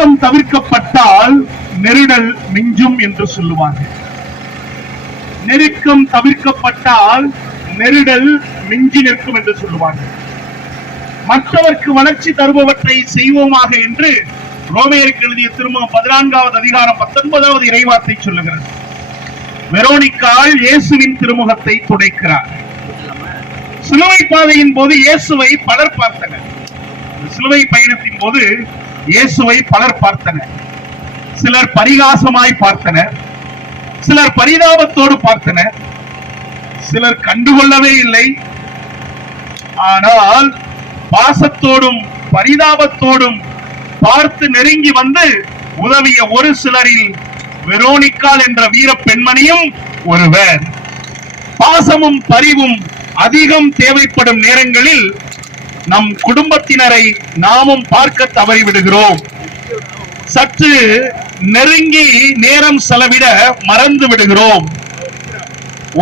நெருக்கம் தவிர்க்கப்பட்டால் நெருடல் மிஞ்சும் என்று சொல்லுவார்கள். நெருக்கம் தவிர்க்கப்பட்டால் நெருடல் மிஞ்சி நிற்கும் என்று சொல்லுவார்கள். மற்றவர்க்கு வளர்ச்சி தருபவற்றை செய்வோமாக என்று ரோமையருக்கு எழுதிய திருமுகம் 14வது அதிகாரம் 19வது இறைவார்த்தை சொல்லுகிறது. வெரோனிக்காள் இயேசுவின் திருமுகத்தை துடைக்கிறார். சிலுவை பாதையின் போது இயேசுவை பலர் பார்த்தனர். சிலுவை பயணத்தின் போது இயேசுவை பலர் பார்த்தனர். சிலர் பரிகாசமாய் பார்த்தனர், சிலர் பரிதாபத்தோடு பார்த்தனர், சிலர் கண்டுகொள்ளவே இல்லை. ஆனால் பாசத்தோடும் பரிதாபத்தோடும் பார்த்து நெருங்கி வந்து உதவிய ஒரு சிலரில் வெரோனிக்காள் என்ற வீர பெண்மணியும் ஒருவர். பாசமும் பரிவும் அதிகம் தேவைப்படும் நேரங்களில் நம் குடும்பத்தினரை நாமும் பார்க்க தவறிவிடுகிறோம். சற்று நெருங்கி நேரம் செலவிட மறந்து விடுகிறோம்.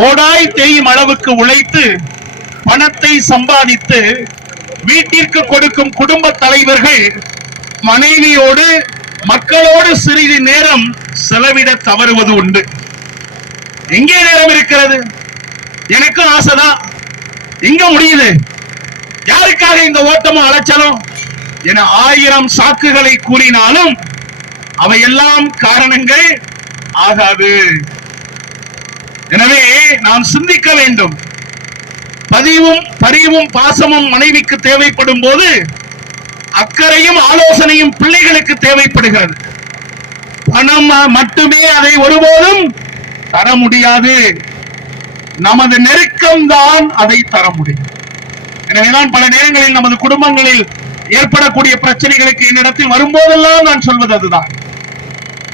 ஓடாய் தேயும் அளவுக்கு உழைத்து பணத்தை சம்பாதித்து வீட்டிற்கு கொடுக்கும் குடும்ப தலைவர்கள் மனைவியோடு மக்களோடு சிறிது நேரம் செலவிட தவறுவது உண்டு. எங்கே நேரம் இருக்கிறது? எனக்கும் ஆசைதான், எங்க முடியுது? யாருக்காக இந்த ஓட்டமும் அலைச்சலும் என 1000 சாக்குகளை கூறினாலும் அவையெல்லாம் காரணங்கள் ஆகாது. எனவே நாம் சிந்திக்க வேண்டும். பரிவும் பாசமும் மனைவிக்கு தேவைப்படும் போது அக்கறையும் ஆலோசனையும் பிள்ளைகளுக்கு தேவைப்படுகிறது. பணம் மட்டுமே அதை ஒருபோதும் தர முடியாது. நமது நெருக்கம்தான் அதை தர முடியும். எனவேதான் பல நேரங்களில் நமது குடும்பங்களில் ஏற்படக்கூடிய பிரச்சனைகளுக்கு என்னிடத்தில் வரும்போதெல்லாம் நான் சொல்வது அதுதான்.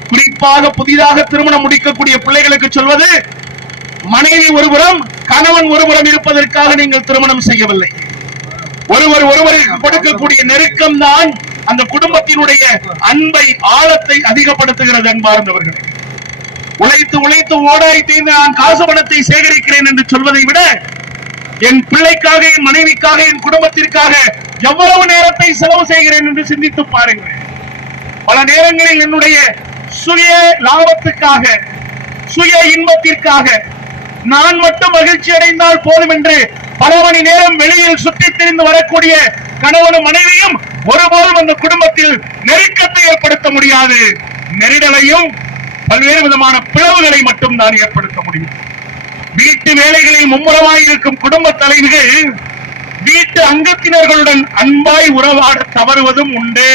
குறிப்பாக புதிதாக திருமணம் முடிக்கக்கூடிய பிள்ளைகளுக்கு சொல்வது, மனைவி ஒருபுறம் கணவன் ஒருபுறம் இருப்பதற்காக நீங்கள் திருமணம் செய்யவில்லை. ஒருவருக்கு கொடுக்கக்கூடிய நெருக்கம் தான் அந்த குடும்பத்தினுடைய அன்பை ஆழத்தை அதிகப்படுத்துகிறது. அன்பார்ந்தவர்கள், உழைத்து உழைத்து ஓடாய் தேய்ந்து நான் காசு பணத்தை சேகரிக்கிறேன் என்று சொல்வதை விட, என் பிள்ளைக்காக, என் மனைவிக்காக, என் குடும்பத்திற்காக எவ்வளவு நேரத்தை செலவு செய்கிறேன் என்று சிந்தித்து பாருங்கள். பல நேரங்களில் என்னுடைய சுய லாபத்துக்காக, சுய இன்பத்திற்காக நான் மட்டும் மகிழ்ச்சி அடைந்தால் போதும் என்று பல மணி நேரம் வெளியில் சுற்றி திரிந்து வரக்கூடிய கணவனும் மனைவியும் ஒருபோதும் அந்த குடும்பத்தில் நெருக்கத்தை ஏற்படுத்த முடியாது. நெருடலையும் பல்வேறு விதமான பிளவுகளை மட்டும் தான் ஏற்படுத்த முடியும். வீட்டு வேலைகளில் மும்முரமாய் இருக்கும் குடும்ப தலைவிகள் வீட்டு அங்கத்தினர்களுடன் அன்பாய் உறவாட தவறுவதும் உண்டு.